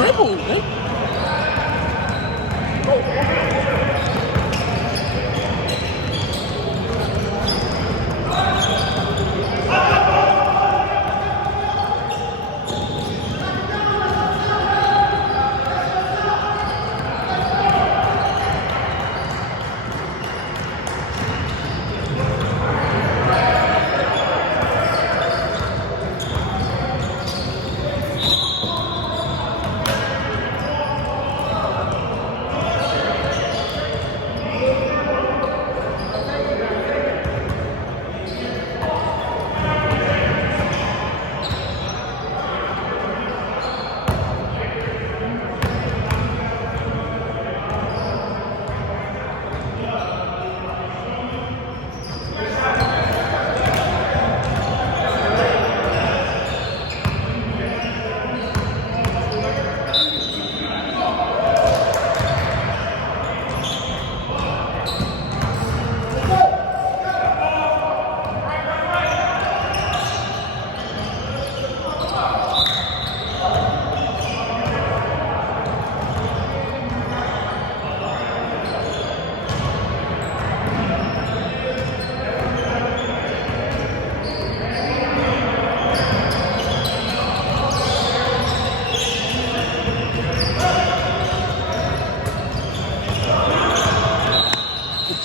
dribble, man.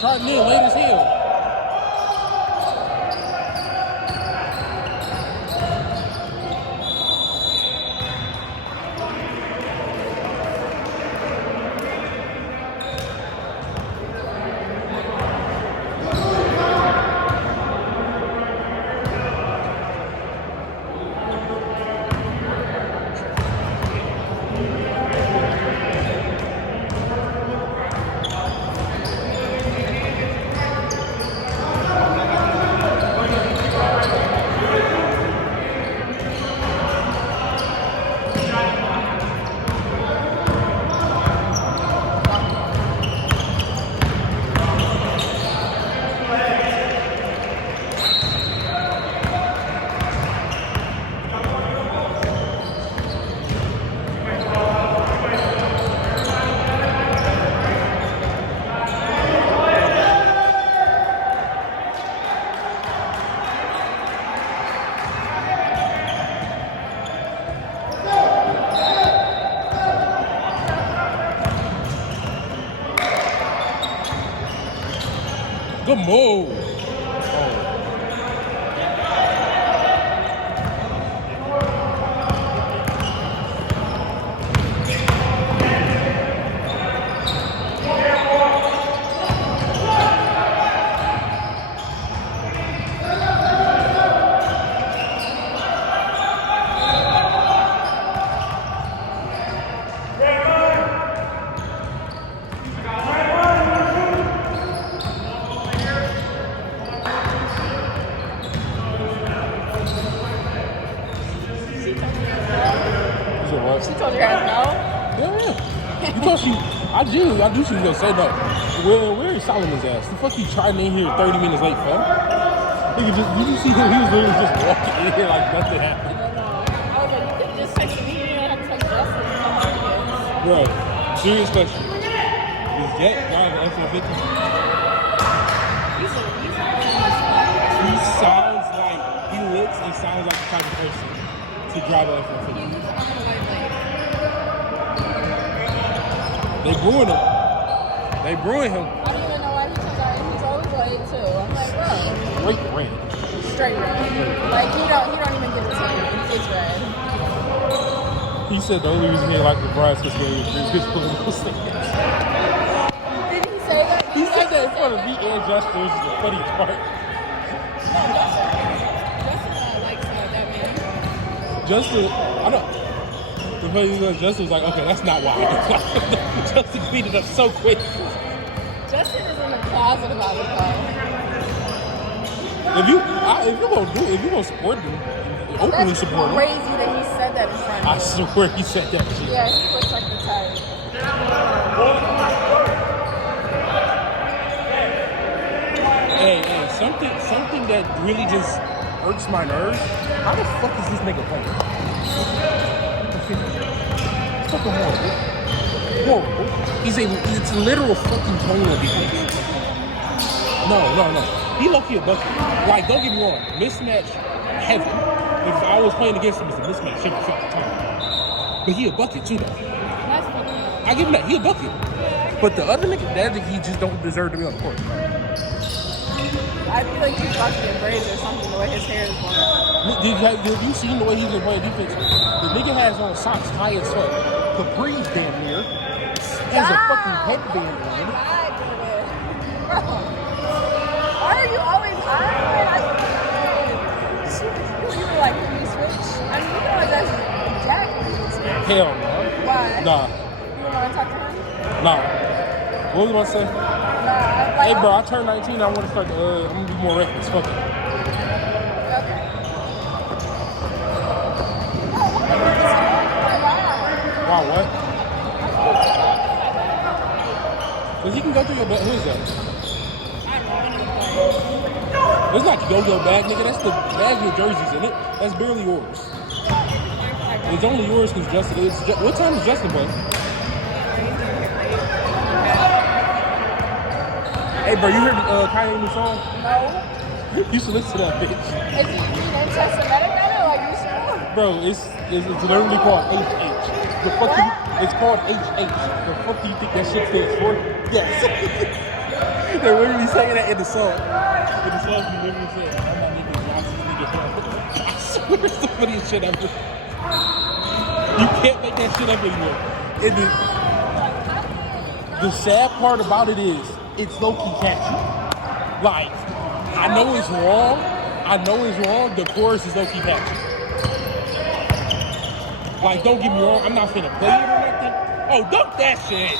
Charting in late as hell. Good move. She told you guys no? Yeah. You thought I knew she was gonna say no. Where is Solomon's ass? The fuck he trying in here 30 minutes late, fam? Did you see him? He was literally just walking in here like nothing happened. I was like, you could just text me. You didn't have to text Justin. Bro, serious question. Is Jet driving F-150? He sounds like, he sounds like the type of person to drive an F-150. They brewing him. I don't even know why he chose that. He's always late too. I'm like, bro. Straight red. Straight red. Like he don't even give it to me. It's red. He said the only reason he like Nebraska game is his political stance. Did he say that? He said that in front of me and Justin, which is the funny part. Justin, I don't. The funny thing is, Justin was like, okay, that's not why I do. Justin beat us so quick. Justin is in the closet about it though. If you gonna support them, openly support them. That's crazy that he said that in front of I swear he said that shit. Yeah, he looks like the type. Hey, something that really just hurts my nerves. How the fuck is this nigga playing? What the fuck fucking horrible. Horrible. It's a literal fucking tone of defense. No. He low-key a bucket. Like, don't get me wrong. Mismatch heavy. If I was playing against him, it's a mismatch every fucking time. But he a bucket too, though. That's funny. I give him that. He a bucket. But the other nigga, that nigga, he just don't deserve to be on the court. I feel like he's about to get braids or something, the way his hair is going. Have you seen the way he's been playing defense? The nigga has on socks high as fuck. Capri's damn near. Has a fucking headband on. Bro, why are you always on? You were like, can you switch? I mean, you can always ask Jack if you can switch. Hell no. Why? Nah. You don't want to talk to him? Nah. What was I about to say? Nah. Like, Hey, bro, I turned 19. I want to start. I'm gonna be more reckless. Fuck it. Okay. Wow, what? Cause he can go through your bag. Who is that? It's not your yo-yo bag, nigga. That's the bag with jerseys in it. That's barely yours. It's only yours because Justin is. What time is Justin playing? Hey, bro, you heard Kanye's new song? No. You used to listen to that bitch. Is it anti-Semitic now or like you sure? Bro, it's literally called HH. The fuck What? It's called HH. The fuck do you think that shit stands for? Yes. They're literally saying that in the song. In the song, you literally say, I'm not nigga Johnson's nigga. I swear it's the funniest shit ever. You can't make that shit up anymore. And the sad part about it is, it's low-key catchy. Like, I know it's wrong. The chorus is low-key catchy. Like, don't get me wrong, I'm not finna play it or nothing. Oh, dump that shit!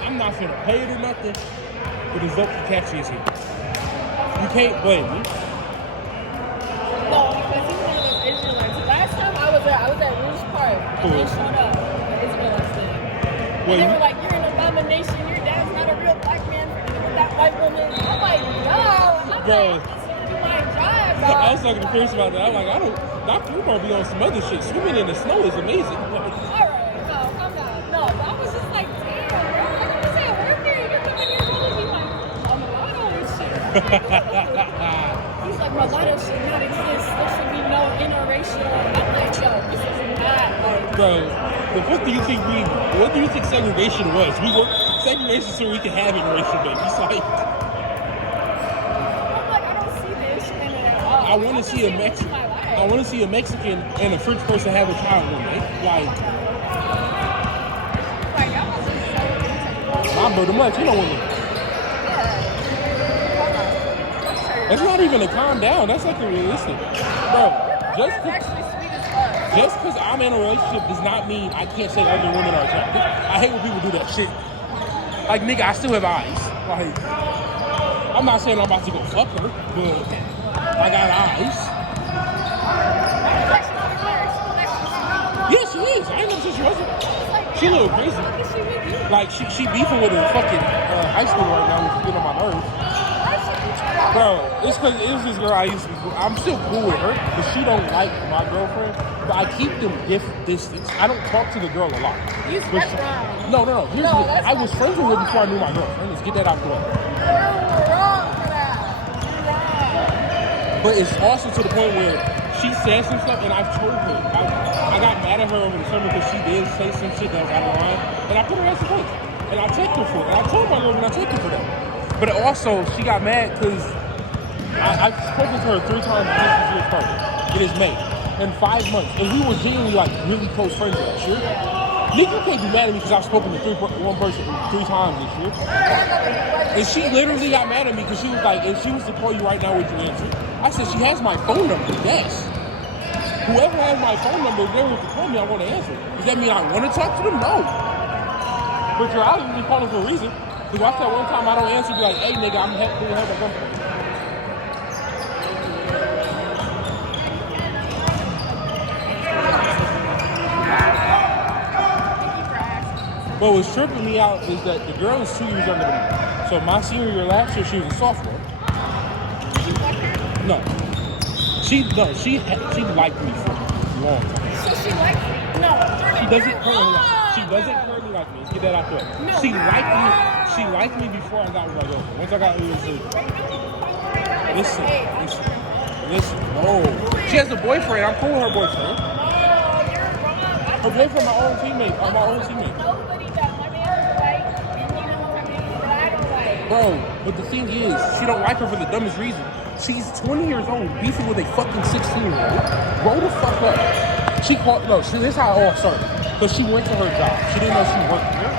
I'm not finna play it or nothing, but it's low-key catchy as hell. You can't blame me. No, because he's one of those Israelites. Last time I was at Rouge Park, and they showed up. The Israelites did. And they were like, you're an abomination. Your dad's not a real black man with that white woman. I'm like, no. I'm Bro. like, this is gonna be my drive, I dog. was talking to Chris about that. I'm like, Dr. Umar be on some other shit. Swimming in the snow is amazing. All right, no, calm down. No, but I was just like, damn, bro. Like, I'm just at work here. You're coming here telling me like, I'm mulatto and shit. He's like, mulatto should not exist. There should be no interracial. I'm like, yo, this is not like. Bro, what do you think segregation was? We were segregation so we could have interracial babies. Like, I'm like, I don't see this in it at all. I want to see a Mexican and a French person have a child one day. Like, Y'all must be so irritated. my brother, much, you know what I mean? That's not even a calm down. That's like a realistic. Bro, That's actually sweet as fuck. just because I'm in a relationship does not mean I can't say other women are attractive. I hate when people do that shit. Like, nigga, I still have eyes. Like, I'm not saying I'm about to go fuck her, but I got eyes. Yeah, she is. I ain't never said she wasn't. She a little crazy. Like, she beefing with her fucking high school right now, which is getting on my nerves. Bro, it's because it was this girl I used to be cool. I'm still cool with her, but she don't like my girlfriend. But I keep them distance. I don't talk to the girl a lot. That's wrong. No. Here's No, the, that's I was not friends with her wrong. before I knew my girlfriend. Let's get that out the way. You're wrong for that. You're wrong. But it's also to the point where she said some stuff, and I've told her. I got mad at her over the summer because she did say some shit that was out of line, and I put her as a coach. And I checked her for it. And I told my girlfriend I checked her for that. But also, she got mad because I've spoken to her 3 times since this year started. It is May. In 5 months. And we were genuinely like really close friends last year. Nigga, you can't be mad at me because I've spoken to one person 3 times this year. And she literally got mad at me because she was like, if she was to call you right now, would you answer? I said, she has my phone number, yes. Whoever has my phone number, if they were to call me, I want to answer. Does that mean I want to talk to them? No. But you're obviously calling for a reason. Because watch that one time I don't answer, be like, hey nigga, I'm doing help at gunpoint. But what's tripping me out is that the girl is 2 years younger than me. So my senior year last year, she was a sophomore. No. She liked me for a long time. So she likes me? No, She doesn't currently like me. Let's get that out there. No. She liked me. She liked me before I got with my girlfriend. Once I got with her, listen. No, she has a boyfriend. I'm cool with her boyfriend. No, you're wrong. Her boyfriend, my own teammate. My own teammate. Nobody that my man like, and you know what I mean, that I don't like. Bro, but the thing is, she don't like her for the dumbest reason. She's 20 years old, beefing with a fucking 16-year-old. Grow the fuck up. She called. No, this is how it all started. Because she went to her job. She didn't know she worked here.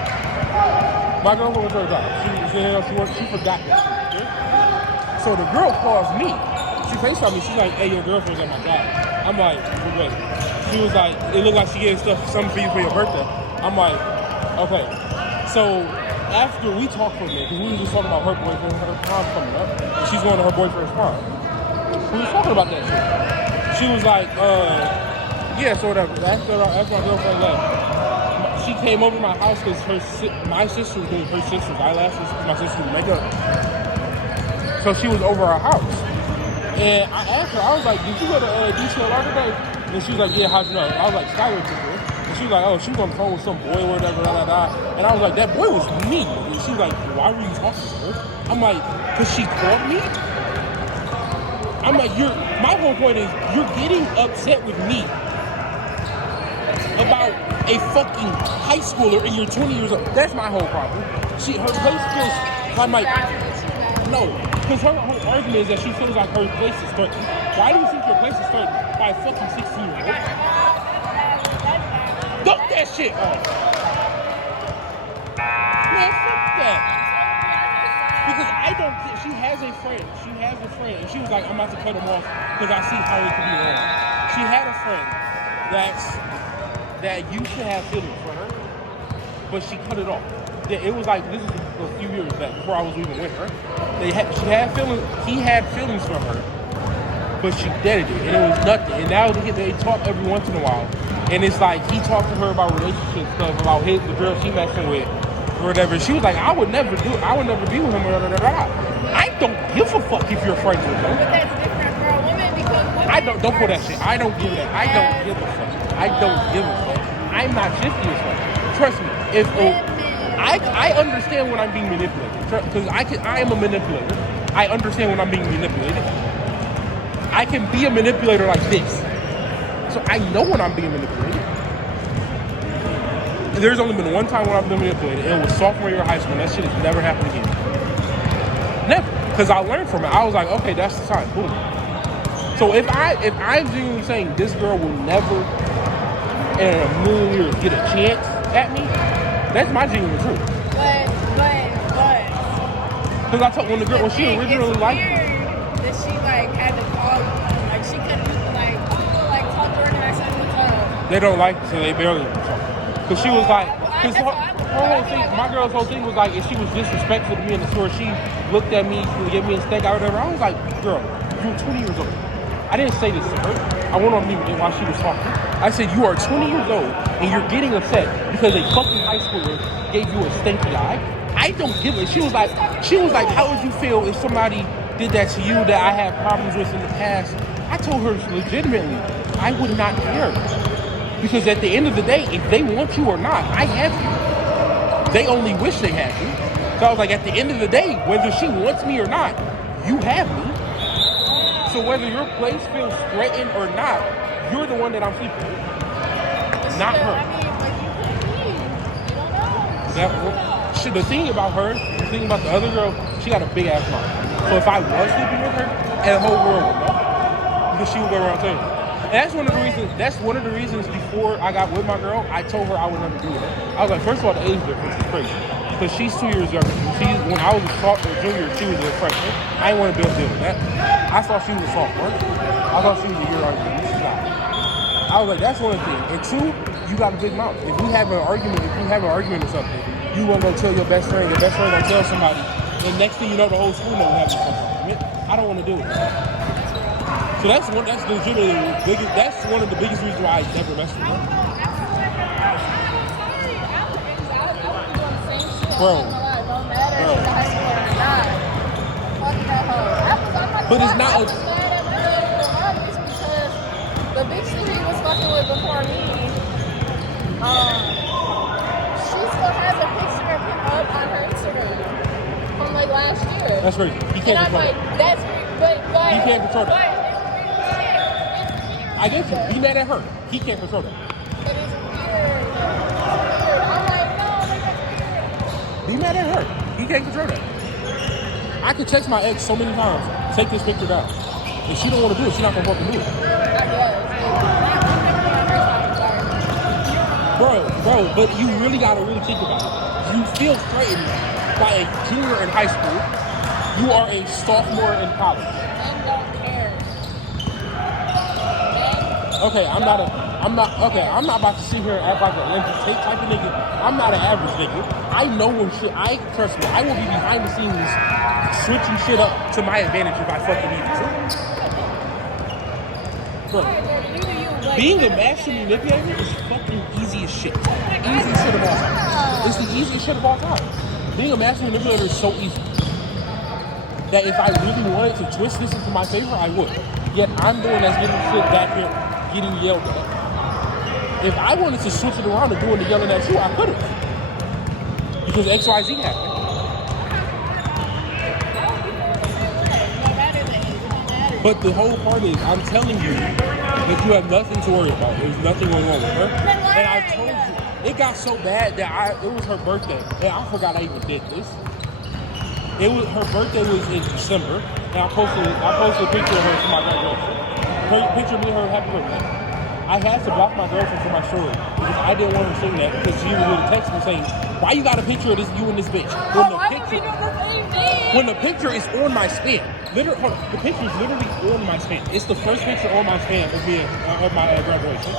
My girlfriend went to her job. She didn't know she worked. She forgot that she worked here. So the girl calls me. She FaceTimed me. She's like, "Hey, your girlfriend's at my job." I'm like, "Wait." She was like, "It looked like she gave something for you for your birthday." I'm like, "Okay." So after we talked for a minute, because we were just talking about her boyfriend, her prom coming up, and she's going to her boyfriend's prom. We was talking about that shit. She was like, yeah, so whatever. After my girlfriend left, she came over to my house because my sister was doing her sister's eyelashes because my sister was makeup. So she was over our house. And I asked her, I was like, "Did you go to DCLR today?" And she was like, "Yeah, how'd you know?" I was like, "Skylar took her." And she was like, "Oh, she was on the phone with some boy or whatever, da da da." And I was like, "That boy was me." And she was like, "Why were you talking to her?" I'm like, "Because she called me?" I'm like, my whole point is, you're getting upset with me about a fucking high schooler and you're 20 years old. That's my whole problem. Her place feels, I'm like, no. Because her whole argument is that she feels like her place is threatened. Why do you think your place is threatened by a fucking 16-year-old? Dump that shit off. Man, fuck that. Because I don't think, she has a friend, and she was like, "I'm about to cut him off because I see how it could be wrong." She had a friend that used to have feelings for her, but she cut it off. It was like, this is a few years back before I was even with her. He had feelings for her, but she deaded it, and it was nothing. And now they talk every once in a while, and it's like he talked to her about relationship stuff, about the girl she messing with, or whatever. She was like, I would never be with him, or da da da. I don't give a fuck if you're friends with him. But that's different for a woman because women don't pull that shit. I don't give that. I don't give a fuck. I don't give a fuck. I'm not shifty as fuck. Trust me. I understand when I'm being manipulated, because I am a manipulator. I understand when I'm being manipulated. I can be a manipulator like this, so I know when I'm being manipulated. There's only been one time when I've been manipulated, and it was sophomore year of high school, and that shit has never happened again. Never. Because I learned from it. I was like, okay, that's the time. Boom. So if I'm genuinely saying this girl will never in a million years get a chance at me, that's my genuine truth. But. Because I told when she originally liked me. That she like had to call, like she couldn't like talk to her and I said what's up. They don't like, so they barely talk. Because she was like, because her whole thing, my girl's whole thing was like, if she was disrespectful to me in the store, she looked at me, she would give me a steak out or whatever. I was like, girl, you're 20 years old. I didn't say this to her. I went on mute while she was talking. I said, you are 20 years old and you're getting upset because a fucking high schooler gave you a stinky eye. I don't give a. She was like, how would you feel if somebody did that to you that I had problems with in the past? I told her legitimately, I would not care. Because at the end of the day, if they want you or not, I have you. They only wish they had you. So I was like, at the end of the day, whether she wants me or not, you have me. So whether your place feels threatened or not, you're the one that I'm sleeping with. Not her. I mean, but you could be. You don't know. The thing about her, the thing about the other girl, she got a big ass mouth. So if I was sleeping with her, the whole world would know. Because she would go around telling me. And that's one of the reasons before I got with my girl, I told her I would never do it. I was like, first of all, the age difference is crazy. Because she's 2 years younger. When I was a junior, she was a freshman. I didn't want to be able to deal with that. I thought she was a sophomore. I thought she was a year older than me. She's not. I was like, that's one thing. And two, you got a big mouth. If we have an argument or something, you want to go tell your best friend going to tell somebody, and next thing you know, the whole school knows we have this argument. I don't want to do it. So that's one of the biggest reasons why I never messed with her. Bro. But it's not. The bitch that he was fucking with before me, She still has a picture of him up on her Instagram from like last year. That's crazy. He can't And I'm control like, that. that's but He can't control that. But I get you. Be mad at her. He can't control that. It is weird. I'm like, no, that's weird. Be mad at her. He can't control that. I could text my ex so many times, take this picture down. If she don't want to do it, she's not gonna fucking do it. Bro, but you really gotta really think about it. You feel threatened by a junior in high school. You are a sophomore in college. Men don't care. Okay, I'm not about to sit here and act like an Olympic tape type of nigga. I'm not an average nigga. I know when shit, trust me, I will be behind the scenes switching shit up to my advantage if I fucking need to. But being a master manipulator is fucking easy as shit. Easiest shit of all time. It's the easiest shit of all time. Being a master manipulator is so easy that if I really wanted to twist this into my favor, I would. Yet I'm the one that's getting shit back here, getting yelled at. If I wanted to switch it around and doing the yelling at you, I could have. Because XYZ happened. But the whole part is, I'm telling you that you have nothing to worry about. There's nothing going on with her. And I told you, it got so bad that it was her birthday. And I forgot I even did this. Her birthday was in December. And I posted a picture of her for my graduation. Her picture of me and her happy birthday. I had to block my girlfriend from my story because I didn't want her seeing that because she was going to text me saying, why you got a picture of this, you and this bitch? When the picture is on my spam. Literally, hold on, the picture is literally on my spam. It's the first picture on my spam of me of my graduation.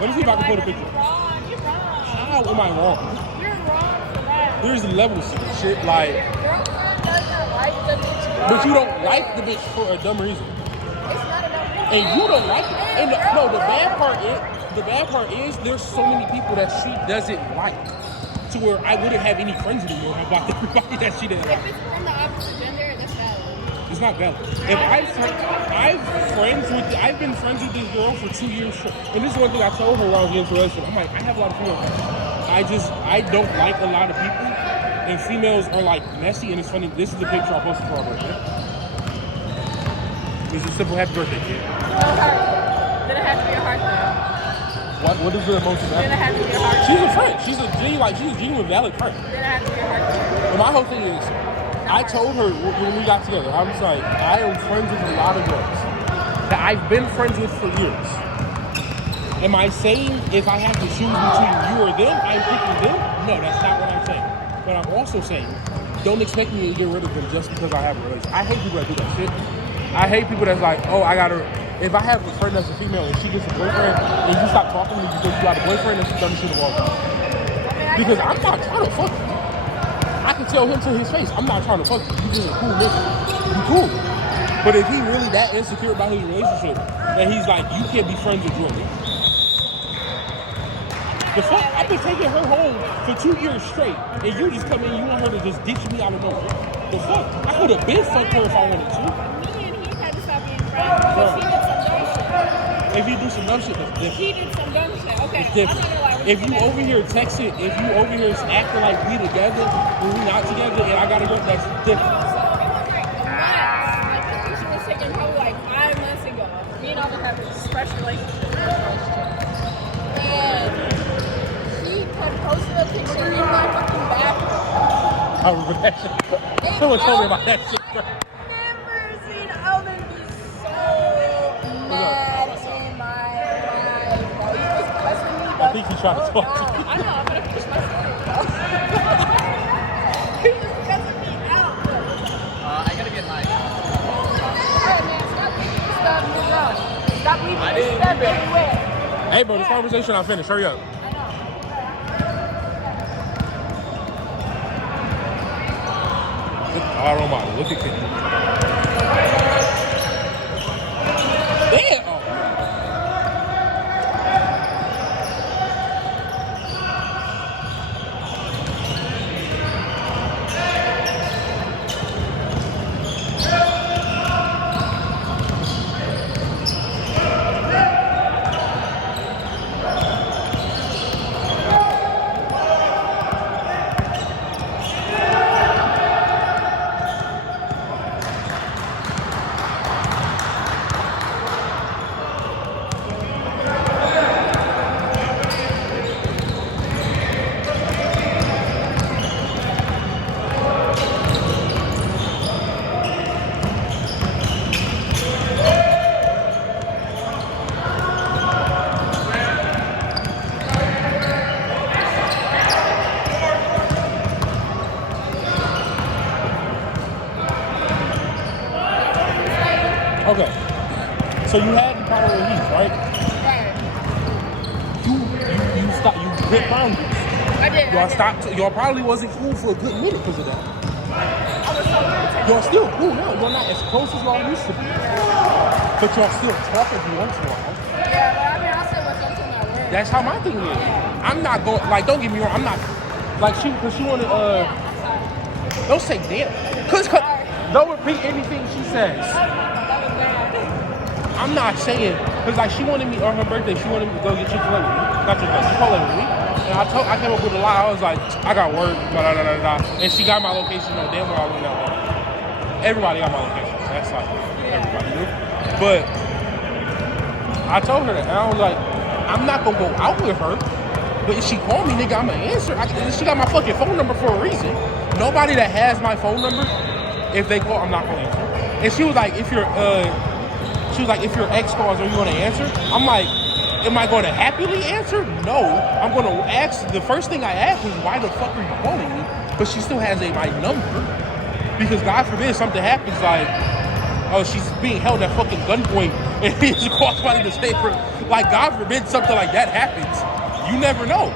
Let me see if I can put a picture. You're wrong. How am I wrong? You're wrong for that. There's levels to this shit, like. Your girlfriend doesn't like the bitch. But you don't like the bitch for a dumb reason. It's not a dumb reason. And you don't like it. And the bad part is there's so many people that she doesn't like. To where I wouldn't have any friends anymore about everybody that she didn't like. If it's from the opposite gender, that's valid. It's not valid. If I've been friends with this girl for 2 years straight. And this is one thing I told her while I was getting into a relationship. I'm like, I have a lot of female friends. I don't like a lot of people. And females are like messy, and it's funny. This is the picture I posted for her birthday. It's a simple happy birthday, kid. Then it has to be a heart there. What is the emotion? Then it has to be a heart. She's a friend. She's a genuine valid friend. Then it has to be a heart. And my whole thing is, I told her when we got together, I was like, I am friends with a lot of girls that I've been friends with for years. Am I saying if I have to choose between you or them, I'm picking them? No, that's not what I'm saying. But I'm also saying, don't expect me to get rid of them just because I have a relationship. I hate people that do that shit. I hate people that's like, oh, I got her. If I have a friend that's a female and she gets a boyfriend and you stop talking to me because you got a boyfriend, that's the dumbest shit of all time. Because I'm not trying to fuck you. I can tell him to his face, I'm not trying to fuck you. You just a cool nigga. You cool. But if he really that insecure about his relationship that he's like, you can't be friends with Jordan. The fuck? I've been taking her home for 2 years straight and you just come in, you want her to just ditch me out of nowhere. The fuck? I could have been fucked her if I wanted to. If you do some dumb shit, that's different. He did some dumb shit. Okay. It's different. If you over here texting, if you over here acting like we together when we not together and I gotta go, that's different. So it was like months. Like the picture was taken probably like 5 months ago. Me and Alvin have this fresh relationship. And he had posted a picture in my fucking bathroom. I remember that shit. Someone told me about that shit. Never seen Alvin be so mad in my life. Bro. He was cussing me. I think he's trying to talk to you. I know, I'm gonna finish my story. He was cussing me out. I gotta get my. Alright, man, stop leaving this stuff in the ground. Stop leaving this stuff everywhere. Hey, bro, this conversation I finished. Hurry up. I don't mind. Look at Kenny. Damn! Oh. So you had the power with Heath, right? Right. You stopped. You bit boundaries. I did. Y'all stopped. Y'all probably wasn't cool for a good minute because of that. I was so irritated. Y'all still cool now. You're not as close as y'all used to be. But y'all still talk every once in a while. Yeah, but I mean, I still went into my word. That's how my thing is. I'm not going, like, don't get me wrong, I'm not, like, because she wanted, don't say damn. Because, don't repeat anything she says. That was bad. I'm not saying, because, like, she wanted me, on her birthday, she wanted me to go get Chick-fil-A with me. Not Chick-fil-A, Chick-fil-A with me. And I came up with a lie. I was like, I got work, blah, blah, blah, blah, blah. And she got my location, no, damn well I went out there. Everybody got my location. That's like, everybody knew. But I told her that, and I was like, I'm not gonna go out with her. But if she called me, nigga, I'ma answer. She got my fucking phone number for a reason. Nobody that has my phone number, if they call, I'm not gonna answer. And she was like, if your ex calls, are you gonna answer? I'm like, am I gonna happily answer? No. I'm gonna ask. The first thing I ask is, why the fuck are you calling me? But she still has my number. Because God forbid something happens, like, oh, she's being held at fucking gunpoint and he's called somebody to stay for, like, God forbid something like that happens. You never know.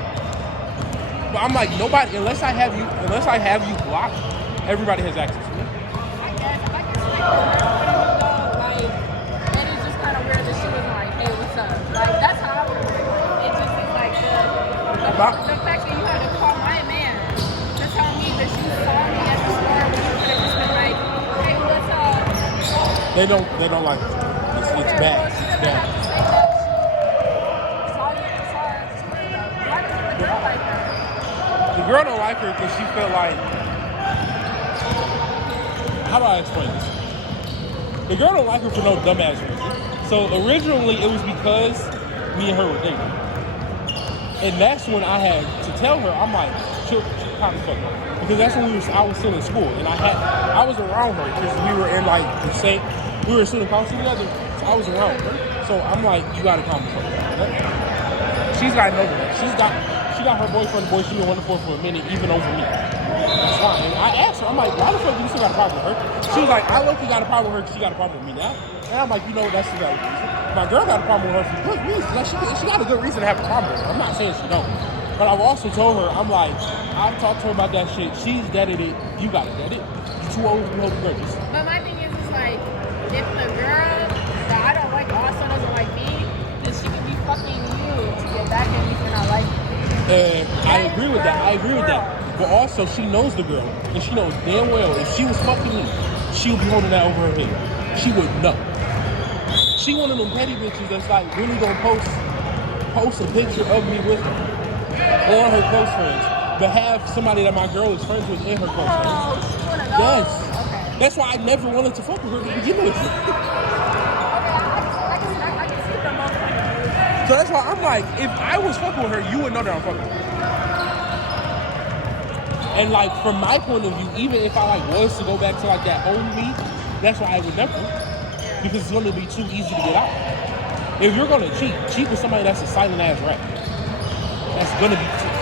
But I'm like, nobody, unless I have you blocked, everybody has access to me. I guess like, and it's just kind of weird that she was like, hey, what's up? Like, that's how I would do it. It just is like the fact that you had to call my man to tell me that you saw me at the store when you could have just been like, hey, what's up? They don't like it. It's bad. It's bad. The girl don't like her because she felt like, how do I explain this? The girl don't like her for no dumbass reason. So originally it was because me and her were dating. And that's when I had to tell her, I'm like, she'll kind of fuck her. Because that's when I was still in school. And I was around her because we were in like we were in student council together. So I was around her. So I'm like, you gotta calm the fuck down. She's got to know that. She got her boyfriend, the boy she been wonderful for a minute, even over me. That's fine. And I asked her, I'm like, why the fuck do you still got a problem with her? She was like, I low-key got a problem with her because she got a problem with me now. And I'm like, you know, that's the valid reason. My girl got a problem with her for good reason. Like, she got a good reason to have a problem with her. I'm not saying she don't. But I've also told her, I'm like, I've talked to her about that shit. She's deaded it. You gotta dead it. You're too old to be holding grudges. But my thing is like, if the girl that I don't like also doesn't like me, then she could be fucking you to get back at me for not liking me. I agree with that. But also, she knows the girl. And she knows damn well if she was fucking me, she would be holding that over her head. She would know. She one of them petty bitches that's like really gonna post a picture of me with her or her close friends, but have somebody that my girl is friends with in her close friends. Yes. Okay. That's why I never wanted to fuck with her to begin with. So that's why I'm like, if I was fucking with her, you would know that I'm fucking with her. And like, from my point of view, even if I like was to go back to like that old me, that's why I would never. Because it's gonna be too easy to get out. If you're gonna cheat with somebody that's a silent ass rat. That's gonna be cheat.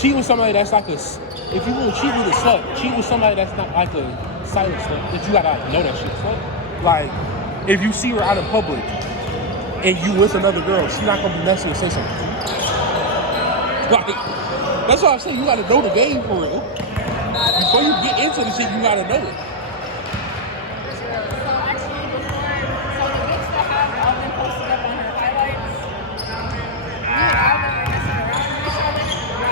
Cheat with somebody that's like if you want to cheat with a slut, cheat with somebody that's not like a silent slut, that you gotta know that shit slut. Like, if you see her out in public, and you with another girl, she's not gonna be messing and say something. Like, that's why I'm saying you gotta know the game for real. Before you get into the shit, you gotta know it. So actually, the bitch that have all been posted up on her highlights, you and I were messing around with each other.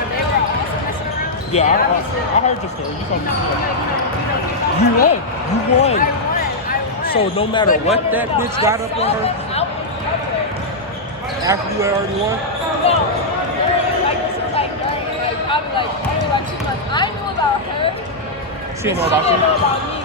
They were also messing around. Yeah, I heard your story. You told me. You won. I won. So no matter what that bitch got up on her. After you had already won? No. Like, this was like during, like, probably like only like 2 months. I knew about her. She didn't know about you? She didn't know about me.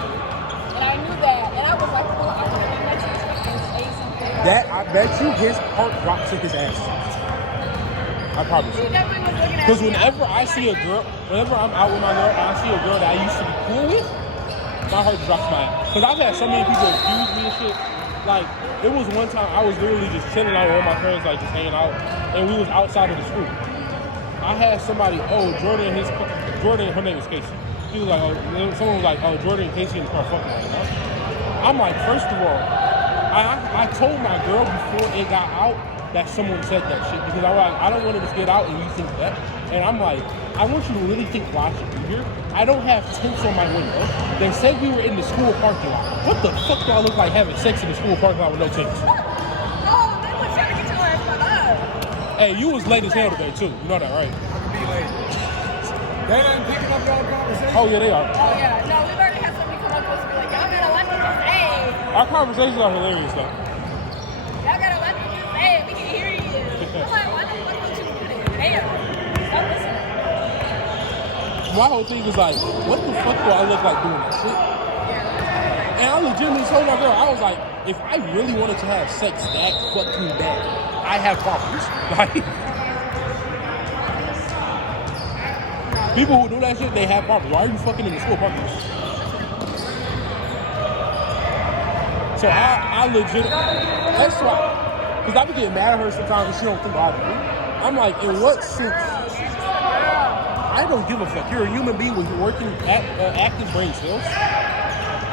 And I knew that. And I was like, well, I want to be next to this and say something. That, I bet you his heart dropped to his ass. I promise you. He definitely was looking at me. Because whenever I see a girl, whenever I'm out with my girl and I see a girl that I used to be cool with, my heart drops my ass. Because I've had so many people accuse me and shit. Like, it was one time I was literally just chilling out with all my friends, like just hanging out, and we was outside of the school. I had somebody, Jordan, her name is Casey. He was like, someone was like, Jordan and Casey in the car fucking right now. I'm like, first of all, I told my girl before it got out that someone said that shit because I was like, I don't want it to get out and you think that. And I'm like, I want you to really think logically here. I don't have tints on my window. They said we were in the school parking lot. What the fuck do I look like having sex in the school parking lot with no tints? Oh, they were trying to get your ass fucked up. Hey, you was late as hell today too. You know that, right? I could be late. They ain't picking up y'all conversation. Oh yeah, they are. Oh yeah, no, we've already had somebody come up to us and be like, y'all gotta let me just say. Our conversations are hilarious though. Y'all gotta let me just say it. We can hear you. I'm like, why the fuck don't you put it there? Stop listening. My whole thing is like, what the fuck do I look like doing that shit? Yeah. And I legitimately told my girl, I was like, if I really wanted to have sex that fucking bad, I have problems. Like, people who do that shit, they have problems. Why are you fucking in the school parking lot? So I legit, that's why, because I be getting mad at her sometimes because she don't think I do. I'm like, in what sense? I don't give a fuck. You're a human being with working active brain cells.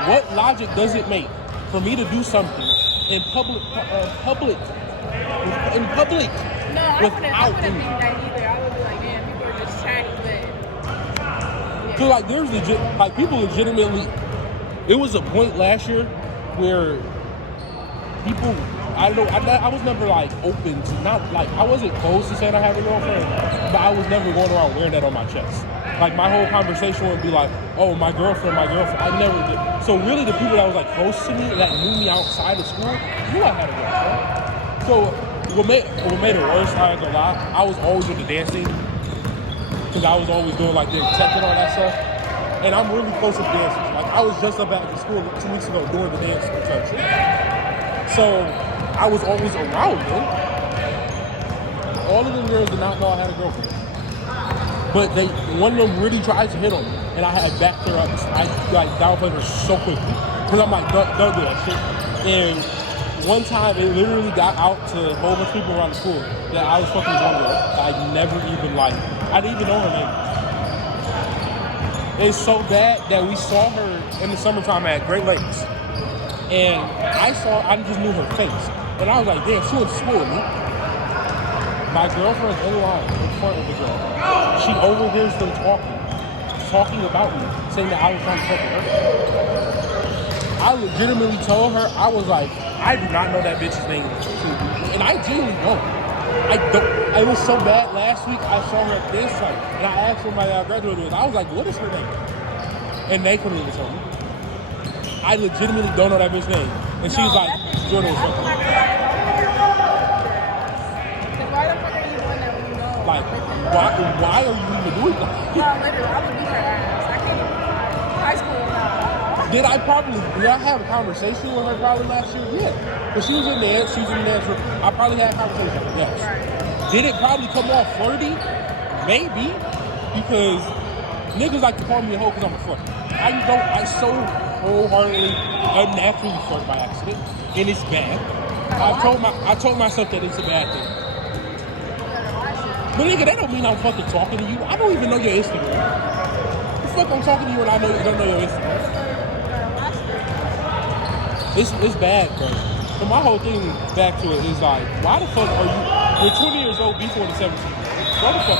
What logic does it make for me to do something in public, No, I wouldn't think that either. I would be like, man, people are just chatty, but So like, there's legit, like people legitimately. It was a point last year where people, I was never like open to not like I wasn't close to saying I have a girlfriend, but I was never going around wearing that on my chest. Like my whole conversation would be like, oh my girlfriend. I never did. So really, the people that was like close to me that knew me outside of school knew I had a girlfriend. So what made it worse, I ain't gonna lie, I was always with the dancing because I was always doing like the tech and all that stuff. And I'm really close to the dancers. Like I was just up at the school 2 weeks ago doing the dance country. So I was always around them. All of them girls did not know I had a girlfriend. But one of them really tried to hit on me. And I had backed her up. I like downplayed her so quickly. Because I'm like, don't do that shit. And one time it literally got out to a whole bunch of people around the school that I was fucking with one girl. I never even I didn't even know her name. It's so bad that we saw her in the summertime at Great Lakes. And I just knew her face. And I was like, damn, she went to school with me. My girlfriend's in line in front of the girl. She overhears them talking about me, saying that I was trying to fuck with her. I legitimately told her, I was like, I do not know that bitch's name. And I genuinely don't. I don't. It was so bad last week, I saw her at this site, and I asked somebody I graduated with, I was like, what is her name? And they couldn't even tell me. I legitimately don't know that bitch's name. And she was like, Jordan was fucking with me. Why the fuck are you doing that when you know? Like, why are you even doing that? No, literally, I would beat her ass. I can't even. High school, nah. Did I have a conversation with her probably last year? Yeah. But she was in dance, room. I probably had a conversation with her, yes. Right. Did it probably come off flirty? Maybe. Because niggas like to call me a hoe because I'm a flirt. I so wholeheartedly, unnaturally flirt by accident. And it's bad. I told myself that it's a bad thing. But nigga, that don't mean I'm fucking talking to you. I don't even know your Instagram. The fuck I'm talking to you and I don't know your Instagram. It's bad, bro. So my whole thing back to it is like, why the fuck are you? You're 20 years old before the 17. Why the fuck?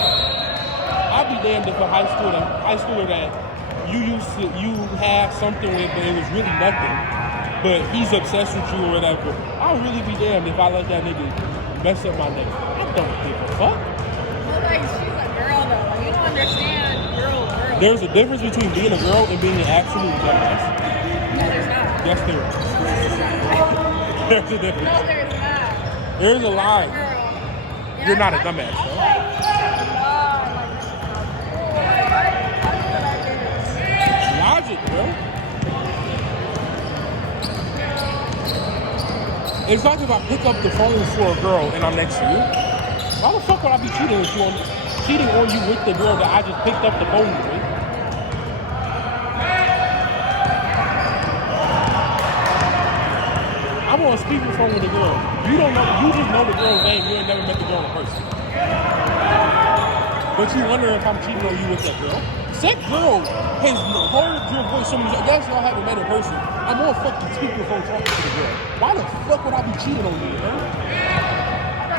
I'd be damned if a high schooler that you have something with, but it was really nothing. But he's obsessed with you or whatever. I'll really be damned if I let that nigga mess up my name. I don't give a fuck. Well, like, she's a girl, though. Like, you don't understand girl. There's a difference between being a girl and being an absolute dumbass. No, there's not. Yes, there is. There's a difference. No, there's not. There's a line. Girl. You're not a dumbass, though. Logic, bro. It's like if I pick up the phone for a girl and I'm next to you. Why the fuck would I be cheating on you with the girl that I just picked up the phone with? I'm on speakerphone with a girl. You just know the girl's name. You ain't never met the girl in person. But you wonder if I'm cheating on you with that girl. That girl has heard your voice so many times. Yes, y'all haven't met in person. I'm on fucking speakerphone talking to the girl. Why the fuck would I be cheating on you, man?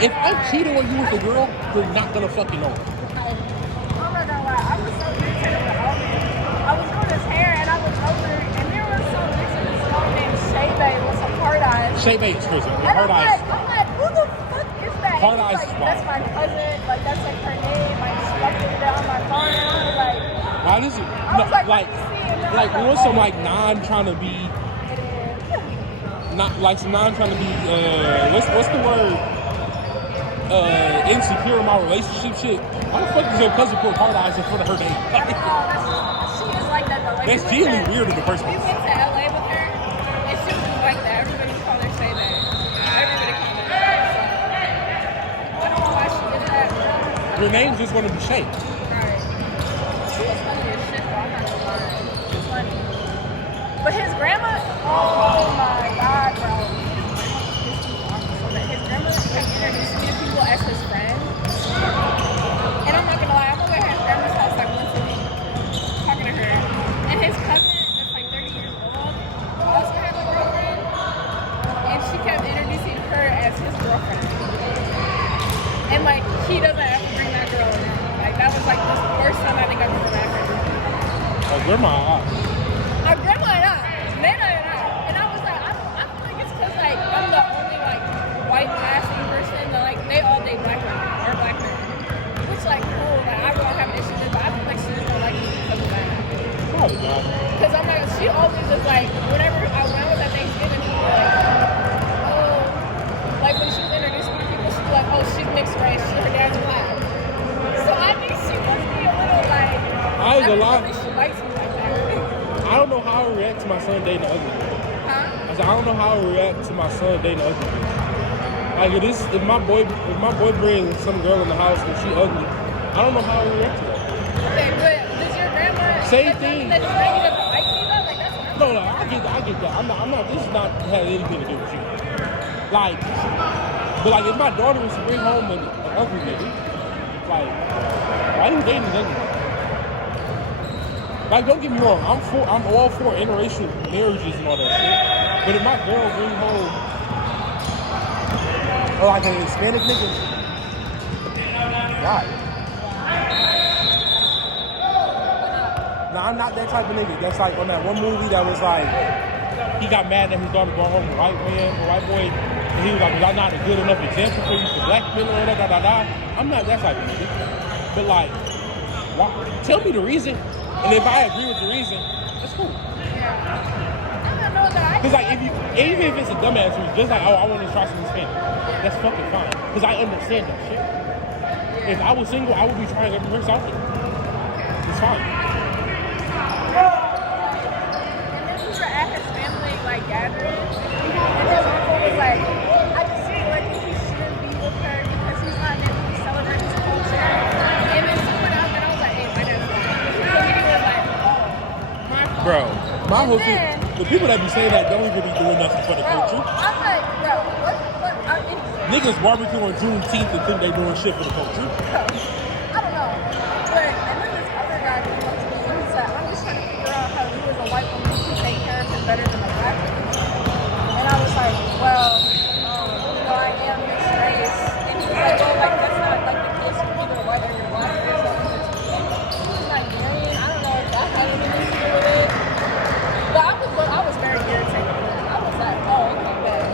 If I'm cheating on you with a girl, you're not gonna fucking know. I'm not gonna lie, I was so irritated with Owen. I was doing his hair and I was over and there was some bitch in this girl named Shay Bay with some hard eyes. Shay Bay is crazy. And Hard eyes. I'm like, who the fuck is that? Hard And eyes he's is like, that's my cousin, like that's like her name, like she updated it on my phone and I was like, Why does it? I was Like on some like non trying to be, not like some non trying to be. What's the word? Insecure in my relationship shit. Why the fuck is your cousin put hard eyes in front of her name? she is like that though. Like, That's genuinely weird in the first We place. went to LA with her and she was like that. Everybody called her Shay Bay. Everybody called her that. So, I don't know why she did that. Your name's just gonna be Shay. Right. She was funny as shit though, I'm not gonna lie. She was funny. But his grandma, oh my god, bro. His grandma introduced me to people as his friend. And I'm not gonna lie, I'm over at his grandma's house like once a week, talking to her. And his cousin, that's like 30 years old, also has a girlfriend. And she kept introducing her as his girlfriend. And like, he doesn't have to bring that girl around. Like, that was like the first time I think I've ever met her. Oh, grandma. My grandma and I, Nana and I. And I was like, I feel like it's because like, I'm the only like white passing person that like, they all date black women, or black men. Which like, cool, like I don't have an issue with it, but I feel like she just don't like me because of that. Probably not. Because I'm like, she always just like, when I was at Thanksgiving, she was like, oh, like when she was introducing me to people, she was like, oh, she's mixed race, her dad's black. So I think she must be a little like, I ain't gonna lie. She likes me like that. I don't know how I react to my son dating the ugly bitch. Huh? I said I don't know how I react to my son dating the ugly bitch. Like if my boy brings some girl in the house and she ugly, I don't know how I react to that. Okay, but does your grandma Same does thing. That just make you doesn't like you though? Like that's No, I get that. I'm not. This is not had anything to do with you. Like, but like, if my daughter was to bring home an ugly nigga, like, why are you dating this ugly nigga? Like, don't get me wrong. I'm all for interracial marriages and all that shit. But if my girl bring home, or like an Hispanic nigga, why? Nah, I'm not that type of nigga. That's like on that one movie that was like, he got mad that his daughter brought home a white man, a white boy, and he was like, "Was I not a good enough example for you for black men?" Or da. I'm not that type of nigga. But like, why? Tell me the reason, and if I agree with the reason, that's cool. Cause like even if it's a dumbass reason, just like, oh, I want to try some Hispanic, that's fucking fine. Cause I understand that shit. If I was single, I would be trying every person out there. It's fine. Gathering, and his uncle was like, I just feel like he shouldn't be with her because he's not that he celebrates his culture. And then someone else, and I was like, hey, my dad's black. So he was like, oh, my fault. Bro, my And whole then, thing, the people that be saying that don't even be doing nothing for the culture. I'm like, bro, what the fuck? I'm in Niggas barbecue on Juneteenth and think they doing shit for the culture. I don't know. But, and then this other guy came up to me and he said, I'm just trying to figure out how you as a white woman can take care of him better than a black woman. And I was like, well, I am mixed race. And he was like, well, like, that's not like the case for either white or black. He's Nigerian. I don't know if that had anything to do with it. But I was very irritated with it. I was like, oh, okay, bad.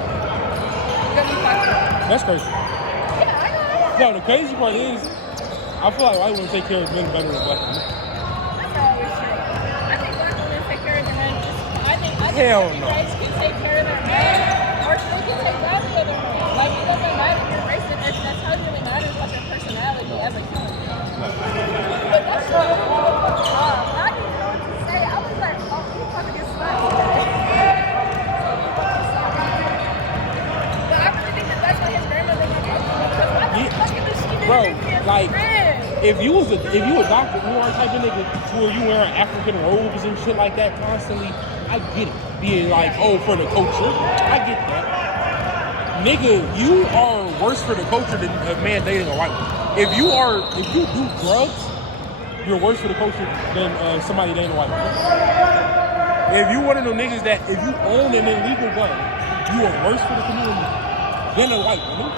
That's crazy. Yeah, I know. No, the crazy part is, I feel like white women take care of men better than black women. That's always true. I think black women take care of their men. I think Hell every no. race can take care of their men, or they can take badly of their men. Like, it doesn't matter your race. That's how it really matters about your personality as a human. But that's what I didn't know what to say. I was like, oh, you about to get slapped. But I really think that's why his grandmother was ugly. Because why the fuck is she Bro, didn't be his like, friend? if you a Dr. Umar type of nigga to where you wearing African robes and shit like that constantly, I get it. Being like, oh, for the culture, I get that. Nigga, you are worse for the culture than a man dating a white woman. If you do drugs, you're worse for the culture than somebody dating a white woman. If you one of them niggas that if you own an illegal gun, you are worse for the community than a white woman.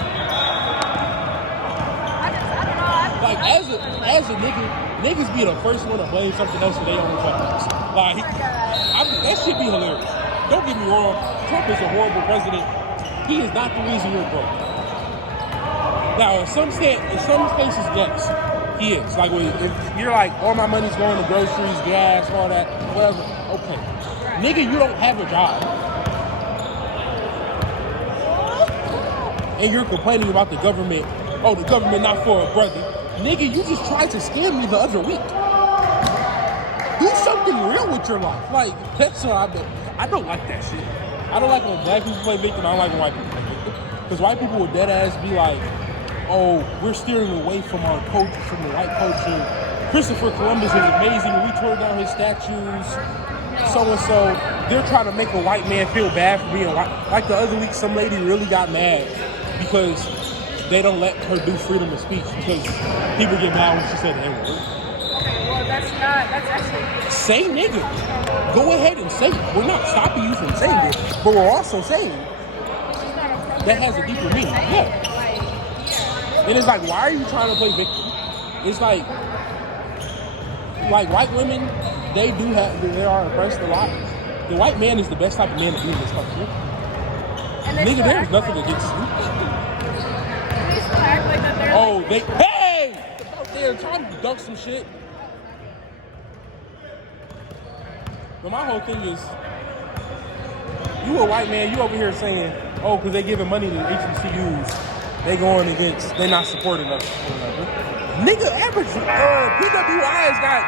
Like as a nigga, niggas be the first one to blame something else for they own fucking. Like that shit be hilarious. Don't get me wrong, Trump is a horrible president. He is not the reason you're broke. Now, in some spaces, yes, he is. Like, if you're like, all my money's going to groceries, gas, all that, whatever, okay. Nigga, you don't have a job. And you're complaining about the government. Oh, the government not for a brother. Nigga, you just tried to scam me the other week. Do something real with your life. Like, that's what I don't like that shit. I don't like when black people play victim. I don't like when white people play victim. Because white people would dead ass be like, oh, we're steering away from our culture, from the white culture. Christopher Columbus is amazing. We tore down his statues. So-and-so. They're trying to make a white man feel bad for being white. Like the other week, some lady really got mad because they don't let her do freedom of speech because people get mad when she said the N-word. Okay, well, that's actually... Say nigga. Go ahead and say it. We're not stopping you from saying it, but we're also saying that has a deeper meaning. Yeah. And it's like, why are you trying to play victim? It's like white women, they are oppressed a lot. The white man is the best type of man to be in this country. Nigga, there's nothing against you. They still act like that they're hey! They're trying to dunk some shit. But my whole thing is, you a white man, you over here saying, oh, because they giving money to HBCUs, they going against, they not supporting us. Nigga, average PWI has got